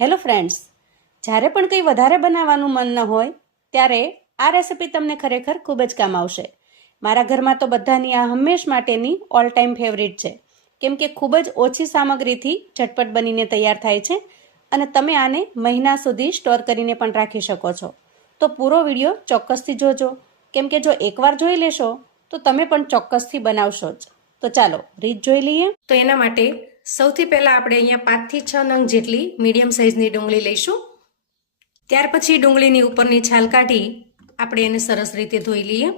Hello friends, જ્યારે પણ કંઈ વધારે બનાવવાનું મન ન હોય ત્યારે આ રેસિપી તમને ખરેખર ખૂબ જ કામ આવશે. મારા ઘરમાં તો બધાની આ હંમેશ માટેની ઓલ ટાઈમ ફેવરિટ છે, કેમ કે ખૂબ જ ઓછી સામગ્રીથી ઝટપટ બનીને તૈયાર થાય છે અને તમે આને મહિના સુધી સ્ટોર કરીને પણ રાખી શકો છો. તો પૂરો વિડીયો ચોક્કસથી જોજો, કેમ કે જો એકવાર જોઈ લેશો તો તમે પણ ચોક્કસથી બનાવશો જ. તો ચાલો રીત જોઈ લઈએ. તો એના માટે સૌથી પહેલાં આપણે અહીંયા 5 થી 6 નંગ જેટલી મીડિયમ સાઇઝની ડુંગળી લઈશું. ત્યાર પછી ડુંગળીની ઉપરની છાલ કાઢી આપણે એને સરસ રીતે ધોઈ લઈએ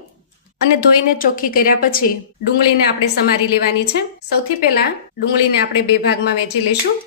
અને ધોઈને ચોખ્ખી કર્યા પછી ડુંગળીને આપણે સમારી લેવાની છે. સૌથી પહેલાં ડુંગળીને આપણે 2 ભાગમાં વહેંચી લઈશું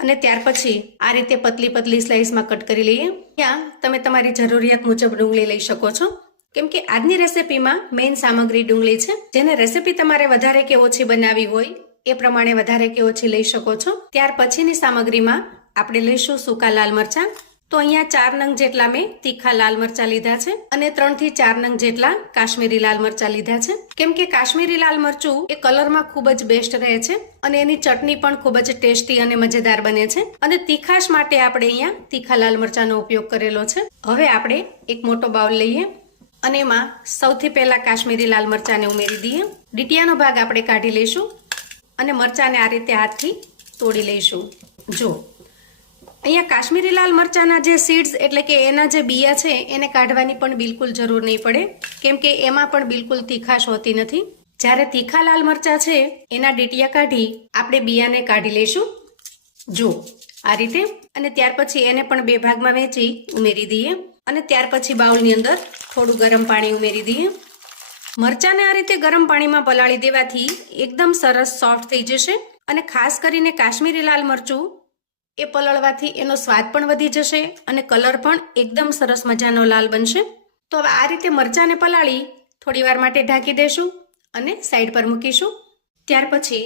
અને ત્યાર પછી આ રીતે પતલી પતલી સ્લાઇસમાં કટ કરી લઈએ. ત્યાં તમે તમારી જરૂરિયાત મુજબ ડુંગળી લઈ શકો છો, કેમ કે આજની રેસિપીમાં મેઇન સામગ્રી ડુંગળી છે. જેને રેસિપી તમારે વધારે કે ઓછી બનાવવી હોય એ પ્રમાણે વધારે કે ઓછી લઈ શકો છો. ત્યાર પછીની સામગ્રીમાં આપણે લઈશું સૂકા લાલ મરચાં. તો અહીંયા 4 નંગ જેટલા મેં તીખા લાલ મરચાં લીધા છે અને 3 થી 4 નંગ જેટલા કાશ્મીરી લાલ મરચાં લીધા છે, કેમ કે કાશ્મીરી લાલ મરચું એ કલરમાં ખૂબ જ બેસ્ટ રહે છે અને એની ચટણી પણ ખૂબ જ ટેસ્ટી અને મજેદાર બને છે. અને તીખાશ માટે આપણે અહીંયા તીખા લાલ મરચાંનો ઉપયોગ કરેલો છે. હવે આપણે એક મોટો બાઉલ લઈએ અને એમાં સૌથી પહેલા કાશ્મીરી લાલ મરચાંને ઉમેરી દઈએ. ડીટીયાનો ભાગ આપણે કાઢી લઈશું અને મરચાંને આ રીતે હાથથી તોડી લઈશું. જો અહીંયા કાશ્મીરી લાલ મરચાંના જે સીડ્સ એટલે કે એના જે બિયા છે એને કાઢવાની પણ બિલકુલ જરૂર નહીં પડે, કેમ કે એમાં પણ બિલકુલ તીખાશ હોતી નથી. જ્યારે તીખા લાલ મરચાં છે એના ડીટીયા કાઢી આપણે બિયાને કાઢી લઈશું. જો આ રીતે, અને ત્યાર પછી એને પણ 2 ભાગમાં વહેંચી ઉમેરી દઈએ અને ત્યાર પછી બાઉલની અંદર થોડું ગરમ પાણી ઉમેરી દઈએ. મરચાંને આ રીતે ગરમ પાણીમાં પલાળી દેવાથી એકદમ સરસ સોફ્ટ થઈ જશે અને ખાસ કરીને કાશ્મીરી લાલ મરચું એ પલળવાથી એનો સ્વાદ પણ વધી જશે અને કલર પણ એકદમ સરસ મજાનો લાલ બનશે. તો હવે આ રીતે મરચાંને પલાળી થોડી વાર માટે ઢાંકી દેશું અને સાઈડ પર મૂકીશું. ત્યાર પછી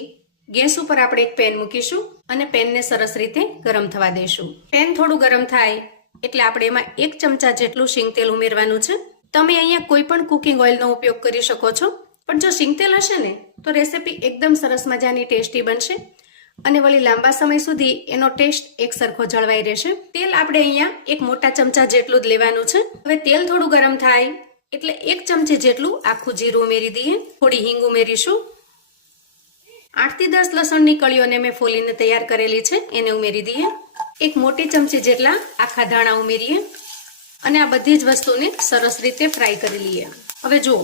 ગેસ ઉપર આપણે એક પેન મૂકીશું અને પેનને સરસ રીતે ગરમ થવા દઈશું. પેન થોડું ગરમ થાય એટલે આપણે એમાં 1 ચમચા જેટલું શીંગ તેલ ઉમેરવાનું છે. તમે અહીંયા કોઈ પણ કુકિંગ ઓઇલનો ઉપયોગ કરી શકો છો, પણ જો શીંગ તેલ હશે ને તો રેસિપી એકદમ સરસ મજાની ટેસ્ટી બનશે અને વળી લાંબા સમય સુધી એનો ટેસ્ટ એક સરખો જળવાઈ રહેશે. તેલ આપણે અહીંયા 1 મોટા ચમચા જેટલું જ લેવાનું છે. હવે તેલ થોડું ગરમ થાય એટલે 1 ચમચી જેટલું આખું જીરું ઉમેરી દઈએ. થોડી હિંગ ઉમેરીશું. 8 થી 10 લસણની કળીઓને મેં ફોલીને તૈયાર કરેલી છે એને ઉમેરી દઈએ. 1 મોટી ચમચી જેટલા આખા ધાણા ઉમેરીએ અને આ બધી જ વસ્તુને સરસ રીતે ફ્રાય કરી લઈએ. હવે જુઓ,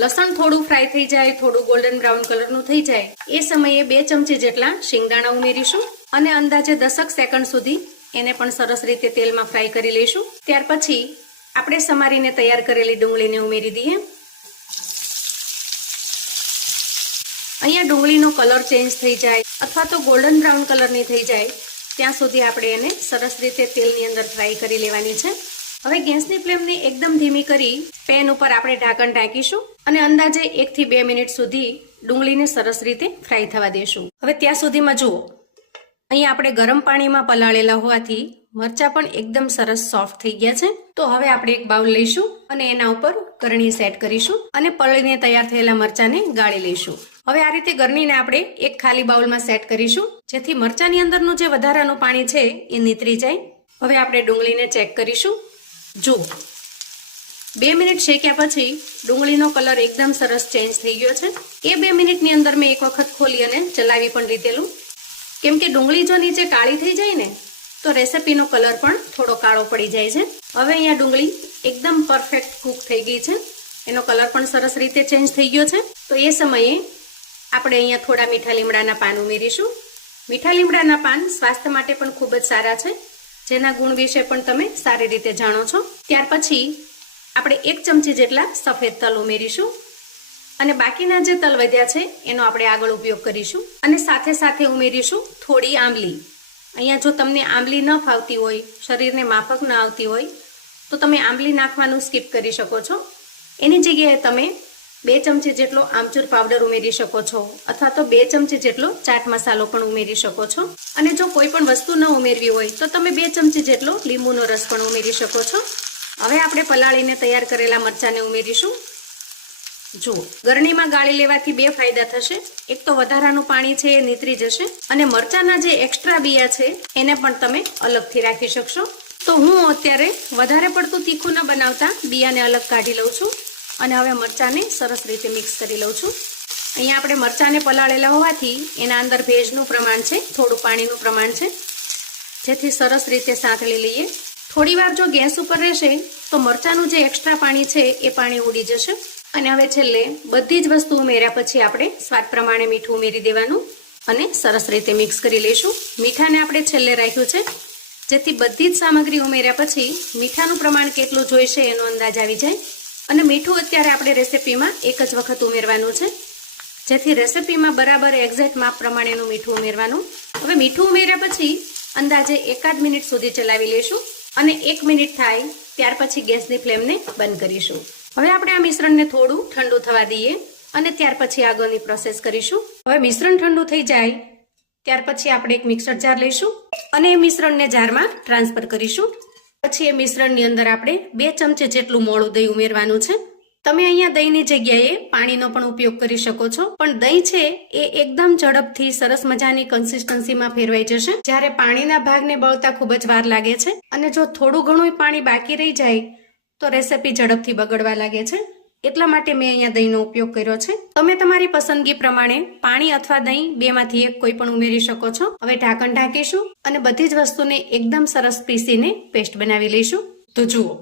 લસણ થોડું ફ્રાય થઈ જાય, થોડું ગોલ્ડન બ્રાઉન કલરનું થઈ જાય એ સમયે 2 ચમચી જેટલા શિંગદાણા ઉમેરીશું અને અંદાજે 10 સેકન્ડ સુધી એને પણ સરસ રીતે તેલમાં ફ્રાય કરી લઈશું. ત્યાર પછી આપણે સમારીને તૈયાર કરેલી ડુંગળીને ઉમેરી દઈએ. અહીંયા ડુંગળીનો કલર ચેન્જ થઈ જાય અથવા તો ગોલ્ડન બ્રાઉન કલરની થઈ જાય ત્યાં સુધી આપણે એને સરસ રીતે તેલની અંદર ફ્રાય કરી લેવાની છે. હવે ગેસની ફ્લેમને એકદમ ધીમી કરી પેન ઉપર આપણે ઢાંકણ ઢાંકીશું અને અંદાજે 1 થી 2 મિનિટ સુધી ડુંગળીને સરસ રીતે ફ્રાય થવા દેશું. હવે ત્યાં સુધીમાં જુઓ, અહીંયા આપણે ગરમ પાણીમાં પલાળેલા હોવાથી મરચાં પણ એકદમ સરસ સોફ્ટ થઈ ગયા છે. તો હવે આપણે એક બાઉલ લઈશું અને એના ઉપર ગરણી સેટ કરીશું અને પલાળીને તૈયાર થયેલા મરચાંને ગાળી લઈશું. હવે આ રીતે ગરણીને આપણે એક ખાલી બાઉલમાં સેટ કરીશું, જેથી મરચાંની અંદરનું જે વધારાનું પાણી છે એ નીતરી જાય. હવે આપણે ડુંગળીને ચેક કરીશું. જુઓ, 2 મિનિટ શેક્યા પછી ડુંગળીનો કલર એકદમ સરસ ચેન્જ થઈ ગયો છે. એ 2 મિનિટની અંદર મેં એક વખત ખોલી અને ચલાવી પણ લીધેલું, કેમ કે ડુંગળી જો નીચે કાળી થઈ જાય ને તો રેસિપીનો કલર પણ થોડો કાળો પડી જાય છે. હવે અહીંયા ડુંગળી એકદમ પરફેક્ટ કૂક થઈ ગઈ છે, એનો કલર પણ સરસ રીતે ચેન્જ થઈ ગયો છે. તો એ સમયે આપણે અહીંયા થોડા મીઠા લીમડાના પાન ઉમેરીશું. મીઠા લીમડાના પાન સ્વાસ્થ્ય માટે પણ ખૂબ જ સારા છે, જેના ગુણ વિશે પણ તમે સારી રીતે જાણો છો. ત્યાર પછી આપણે 1 ચમચી જેટલા સફેદ તલ ઉમેરીશું અને બાકીના જે તલ વધ્યા છે એનો આપણે આગળ ઉપયોગ કરીશું. અને સાથે સાથે ઉમેરીશું થોડી આંબલી. અહીંયા જો તમને આંબલી ન ફાવતી હોય, શરીરને માફક ન આવતી હોય તો તમે આંબલી નાખવાનું સ્કીપ કરી શકો છો. એની જગ્યાએ તમે 2 ચમચી જેટલો આમચૂર પાવડર ઉમેરી શકો છો અથવા તો 2 ચમચી જેટલો ચાટ મસાલો પણ ઉમેરી શકો છો. અને જો કોઈ પણ વસ્તુ ન ઉમેરવી હોય તો તમે 2 ચમચી જેટલો લીંબુનો રસ પણ ઉમેરી શકો છો. હવે આપણે પલાળીને તૈયાર કરેલા મરચાંને ઉમેરીશું જુઓ, ગરણીમાં ગાળી લેવાથી બે ફાયદા થશે. એક તો વધારાનું પાણી છે એ નીતરી જશે અને મરચાના જે એક્સ્ટ્રા બિયા છે એને પણ તમે અલગથી રાખી શકશો. તો હું અત્યારે વધારે પડતું તીખું ન બનાવતા બિયાને અલગ કાઢી લઉં છું અને હવે મરચાને સરસ રીતે મિક્સ કરી લઉં છું. અહીંયા આપણે મરચાને પલાળેલા હોવાથી એના અંદર ભેજનું પ્રમાણ છે, થોડું પાણીનું પ્રમાણ છે, જેથી સરસ રીતે સાંતળી લઈએ. થોડી વાર જો ગેસ ઉપર રહેશે તો મરચાનું જે એક્સ્ટ્રા પાણી છે એ પાણી ઉડી જશે. અને હવે છેલ્લે બધી જ વસ્તુ ઉમેર્યા પછી આપણે સ્વાદ પ્રમાણે મીઠું ઉમેરી દેવાનું અને સરસ રીતે મિક્સ કરી લઈશું. મીઠાને આપણે છેલ્લે રાખ્યું છે જેથી બધી જ સામગ્રી ઉમેર્યા પછી મીઠાનું પ્રમાણ કેટલું જોઈશે એનો અંદાજ આવી જાય. અને મીઠું અત્યારે આપણે રેસીપીમાં એક જ વખત ઉમેરવાનું છે, જેથી રેસીપીમાં બરાબર એક્ઝેક્ટ માપ પ્રમાણેનું મીઠું ઉમેરવાનું. હવે મીઠું ઉમેર્યા પછી અંદાજે 1 મિનિટ સુધી ચલાવી લઈશું અને 1 મિનિટ થાય ત્યાર પછી ગેસની ફ્લેમને બંધ કરીશું. હવે આપણે આ મિશ્રણને થોડું ઠંડુ થવા દઈએ અને ત્યાર પછી આગળની પ્રોસેસ કરીશું. હવે મિશ્રણ ઠંડુ થઈ જાય ત્યાર પછી આપણે એક મિક્સર જાર લઈશું અને એ મિશ્રણને જારમાં ટ્રાન્સફર કરીશું. પછી એ મિશ્રણની અંદર આપણે 2 ચમચી જેટલું મોળું દહીં ઉમેરવાનું છે. તમે અહીંયા દહીંની જગ્યાએ પાણીનો પણ ઉપયોગ કરી શકો છો, પણ દહીં છે એ એકદમ ઝડપથી સરસ મજાની કન્સિસ્ટન્સીમાં ફેરવાઈ જશે, જ્યારે પાણીના ભાગને બળતા ખૂબ જ વાર લાગે છે અને જો થોડું ઘણું પાણી બાકી રહી જાય તો રેસીપી ઝડપથી બગડવા લાગે છે. એટલા માટે મેં અહીંયા દહીંનો ઉપયોગ કર્યો છે. તમે તમારી પસંદગી પ્રમાણે પાણી અથવા દહીં બેમાંથી એક કોઈ પણ ઉમેરી શકો છો. હવે ઢાંકણ ઢાંકીશું અને બધી જ વસ્તુને એકદમ સરસ પીસીને પેસ્ટ બનાવી લઈશું. તો જુઓ,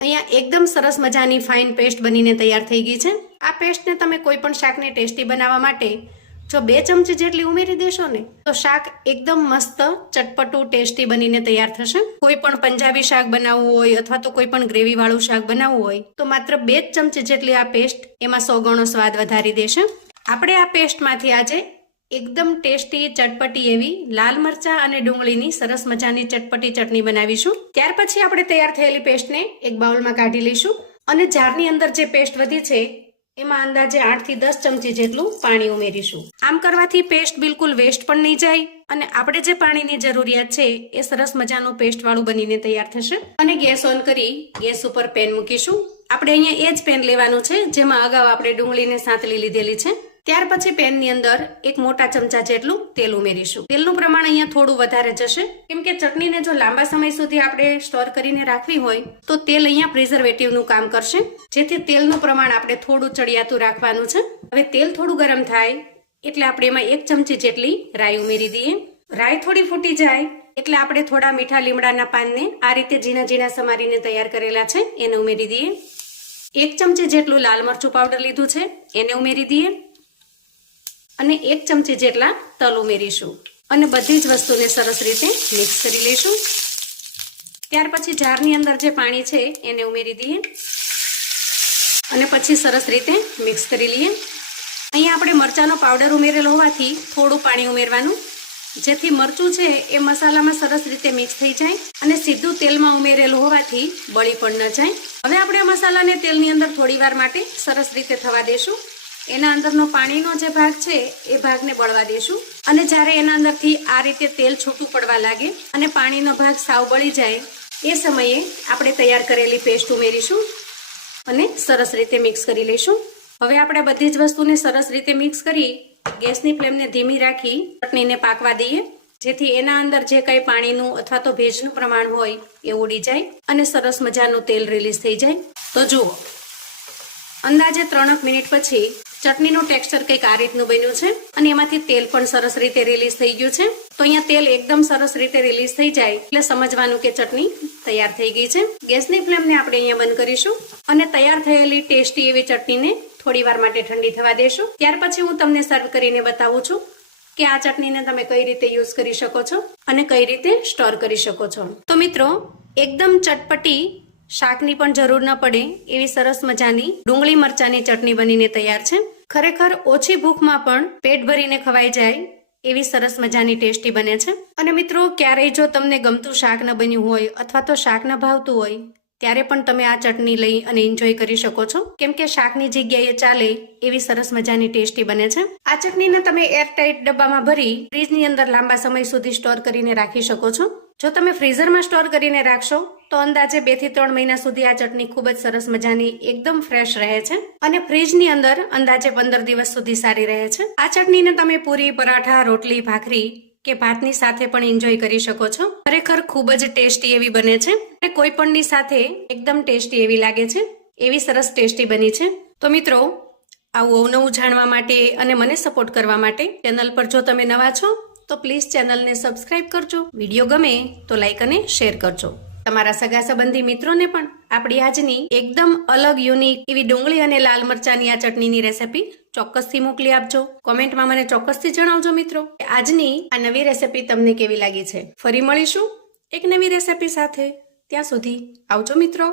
અહીંયા એકદમ સરસ મજાની ફાઇન પેસ્ટ બનીને તૈયાર થઈ ગઈ છે. આ પેસ્ટને તમે કોઈ પણ શાકને ટેસ્ટી બનાવવા માટે જો 2 ચમચી જેટલી ઉમેરી દેશો ને તો શાક એકદમ મસ્ત ચટપટું ટેસ્ટી બનીને તૈયાર થશે. કોઈ પણ પંજાબી શાક બનાવવું હોય અથવા તો કોઈ પણ ગ્રેવી વાળું શાક બનાવવું હોય તો માત્ર 2 ચમચી જેટલી આ પેસ્ટ એમાં 100 ગણો સ્વાદ વધારી દેશે. આપણે આ પેસ્ટમાંથી આજે એકદમ ટેસ્ટી ચટપટી એવી લાલ મરચા અને ડુંગળીની સરસ મજાની ચટપટી ચટણી બનાવીશું. ત્યાર પછી આપણે તૈયાર થયેલી પેસ્ટને એક બાઉલમાં કાઢી લઈશું અને જારની અંદર જે પેસ્ટ વધી છે એમાં અંદાજે 8 થી 10 ચમચી જેટલું પાણી ઉમેરીશું. આમ કરવાથી પેસ્ટ બિલકુલ વેસ્ટ પણ નહીં જાય અને આપણે જે પાણીની જરૂરિયાત છે એ સરસ મજાનું પેસ્ટ વાળું બનીને તૈયાર થશે. અને ગેસ ઓન કરી ગેસ ઉપર પેન મૂકીશું. આપણે અહીંયા એ જ પેન લેવાનું છે જેમાં અગાઉ આપણે ડુંગળીને સાંતળી લીધેલી છે. ત્યાર પછી પેનની અંદર એક મોટા ચમચા જેટલું તેલ ઉમેરીશું. તેલનું પ્રમાણ અહીંયા થોડું વધારે જશે, કેમ કે ચટણીને જો લાંબા સમય સુધી આપણે સ્ટોર કરીને રાખવી હોય તો તેલ અહીંયા પ્રિઝર્વેટિવનું કામ કરશે, જેથી તેલનું પ્રમાણ આપણે થોડું ચડિયાતું રાખવાનું છે. હવે તેલ થોડું ગરમ થાય એટલે આપણે એમાં 1 ચમચી જેટલી રાઈ ઉમેરી દઈએ. રાઈ થોડી ફૂટી જાય એટલે આપણે થોડા મીઠા લીમડાના પાનને આ રીતે ઝીણા ઝીણા સમારીને તૈયાર કરેલા છે એને ઉમેરી દઈએ. 1 ચમચી જેટલું લાલ મરચું પાવડર લીધું છે એને ઉમેરી દઈએ અને 1 ચમચી જેટલા તલ ઉમેરીશું અને બધી જ વસ્તુને સરસ રીતે મિક્સ કરી લઈશું. ત્યાર પછી જારની અંદર જે પાણી છે એને ઉમેરી દઈએ અને પછી સરસ રીતે મિક્સ કરી લઈએ. અહીંયા આપણે મરચાંનો પાવડર ઉમેરેલો હોવાથી થોડું પાણી ઉમેરવાનું, જેથી મરચું છે એ મસાલામાં સરસ રીતે મિક્સ થઈ જાય અને સીધું તેલમાં ઉમેરેલું હોવાથી બળી પણ ન જાય. હવે આપણે મસાલાને તેલની અંદર થોડી વાર માટે સરસ રીતે થવા દેશું. એના અંદરનો પાણીનો જે ભાગ છે એ ભાગને બળવા દેશું અને જ્યારે એના અંદરથી આ રીતે તેલ છૂટું પડવા લાગે અને પાણીનો ભાગ સાવ બળી જાય એ સમયે આપણે તૈયાર કરેલી પેસ્ટ ઉમેરીશું અને સરસ રીતે મિક્સ કરી લઈશું. હવે આપણે બધી જ વસ્તુને સરસ રીતે મિક્સ કરી ગેસની ફ્લેમને ધીમી રાખી ચટણીને પાકવા દઈએ, જેથી એના અંદર જે કંઈ પાણીનું અથવા તો ભેજનું પ્રમાણ હોય એ ઉડી જાય અને સરસ મજાનું તેલ રિલીઝ થઈ જાય. તો જુઓ, અંદાજે 3 મિનિટ પછી ચટણીનું ટેક્સચર કંઈક આ રીતનું બન્યું છે અને એમાંથી તેલ પણ સરસ રીતે રિલીઝ થઈ ગયું છે. તો અહીંયા તેલ એકદમ સરસ રીતે રિલીઝ થઈ જાય એટલે સમજવાનું કે ચટણી તૈયાર થઈ ગઈ છે. ગેસની ફ્લેમને આપણે અહીંયા બંધ કરીશું અને તૈયાર થયેલી ટેસ્ટી એવી ચટણીને થોડી વાર માટે ઠંડી થવા દેશું. ત્યાર પછી હું તમને સર્વ કરીને બતાવું છું કે આ ચટણીને તમે કઈ રીતે યુઝ કરી શકો છો અને કઈ રીતે સ્ટોર કરી શકો છો. તો મિત્રો, એકદમ ચટપટી, શાકની પણ જરૂર ન પડે એવી સરસ મજાની ડુંગળી મરચાની ચટણી બનીને તૈયાર છે. ખરેખર ઓછી ભૂખમાં પણ પેટ ભરીને ખવાઈ જાય એવી સરસ મજાની ટેસ્ટી બને છે. અને મિત્રો, ક્યારેય જો તમને ગમતું શાક ન બન્યું હોય અથવા તો શાક ન ભાવતું હોય ત્યારે પણ તમે આ ચટણી લઈ અને એન્જોય કરી શકો છો, કેમ કે શાકની જગ્યાએ ચાલે એવી સરસ મજાની ટેસ્ટી બને છે. આ ચટણીને તમે એરટાઇટ ડબ્બામાં ભરી ફ્રીજની અંદર લાંબા સમય સુધી સ્ટોર કરીને રાખી શકો છો. જો તમે ફ્રીઝરમાં સ્ટોર કરીને રાખશો તો અંદાજે 2 થી 3 મહિના સુધી આ ચટણી ખૂબ જ સરસ મજાની એકદમ ફ્રેશ રહે છે અને ફ્રીજની અંદર અંદાજે 15 દિવસ સુધી સારી રહે છે. આ ચટણીને તમે પૂરી, પરાઠા, રોટલી, ભાખરી કે ભાતની સાથે પણ એન્જોય કરી શકો છો. ખરેખર ખૂબ જ ટેસ્ટી એવી બને છે અને કોઈ પણની સાથે એકદમ ટેસ્ટી એવી લાગે છે. એવી સરસ ટેસ્ટી બની છે. તો મિત્રો, આવું અવનવું જાણવા માટે અને મને સપોર્ટ કરવા માટે ચેનલ પર જો તમે નવા છો તો પ્લીઝ ચેનલને સબસ્ક્રાઇબ કરજો. વિડીયો ગમે તો લાઈક અને શેર કરજો. તમારા સગા સંબંધી મિત્રોને પણ આપણી આજની એકદમ અલગ યુનિક એવી ડુંગળી અને લાલ મરચાની આ ચટણીની રેસીપી ચોક્કસથી મોકલી આપજો. કોમેન્ટમાં મને ચોક્કસથી જણાવજો મિત્રો કે આજની આ નવી રેસીપી તમને કેવી લાગી છે. ફરી મળીશું એક નવી રેસીપી સાથે. ત્યાં સુધી આવજો મિત્રો.